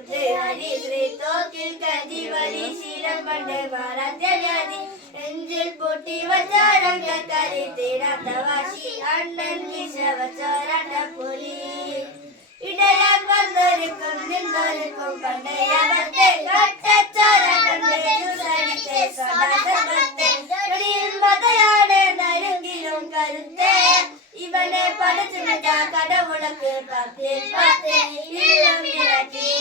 പുത്രി ഹരിശ്രീ തോക്കിൽ കഞ്ചി വലി ശീലം പണ്ട് മാറാത്യവ്യാധി നെഞ്ചിൽ പൊട്ടി വച്ചാരംഗക്കരി തീരാത്ത വാശി അണ്ണൻ വിഷവച്ചോരണ്ടപ്പുലി ഇടയാൻ വന്നൊരുക്കും നിന്നൊരുക്കും പണ്ടയാവത്തെ കട്ടച്ചോര കണ്ടേ ചൂസടിച്ചേ സദാസർവത്തെ മതയാണ് നരുങ്കിലും കരുത്തേ ഇവനെ പഠിച്ചു വെച്ചാൽ കടവുളക്ക് പത്തിൽ പത്ത് ഇല്ലം നിറത്തി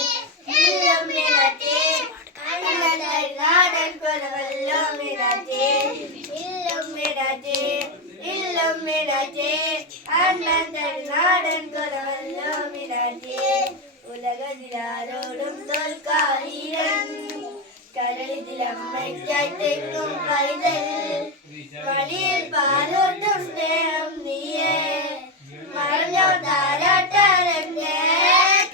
നാടൻ കൊലവല്ലോ മിടത്തി ഇല്ലം മിടത്തി അണ്ണൻ നാടൻ കൊലവല്ലോ മിടത്തി ഉലകതിലാരോടും തോൽക്കാരീരൻ കരളിതിലമ്മയ്ക്കായി തെക്കും പൈതൽ വഴിയിൽ പാലോട്ടും സ്നേഹം നീയേ മറഞ്ഞോ താരാട്ടാരന്റെ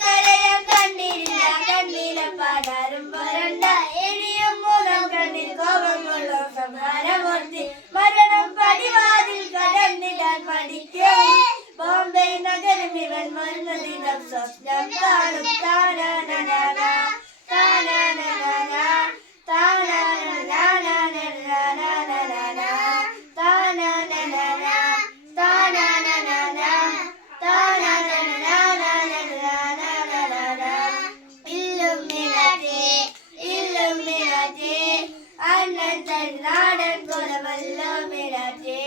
കരയാൻ കണ്ണില്ല കണ്ണില പാടാരും പോരണ്ട ഇനിയും മൂന്നാം കണ്ണിൽ കോപം കൊള്ളോ സംഹാരമൂർത്തി മരണം പടിവാതിൽ കടന്നിടാൻ മടിക്കും ബോംബെ നഗരം ഇവൻ വന്ന ദിനം സ്വപ്നം കാണും താനാനാനാ താനാനാനാ നാടൻ കൊലവല്ലോ മിടാറ്റേ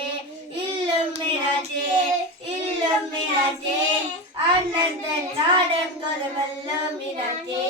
ഇല്ലും മിടാറ്റേ അണ്ണൻ നാടൻ കൊലവല്ലോ മിടാറ്റേ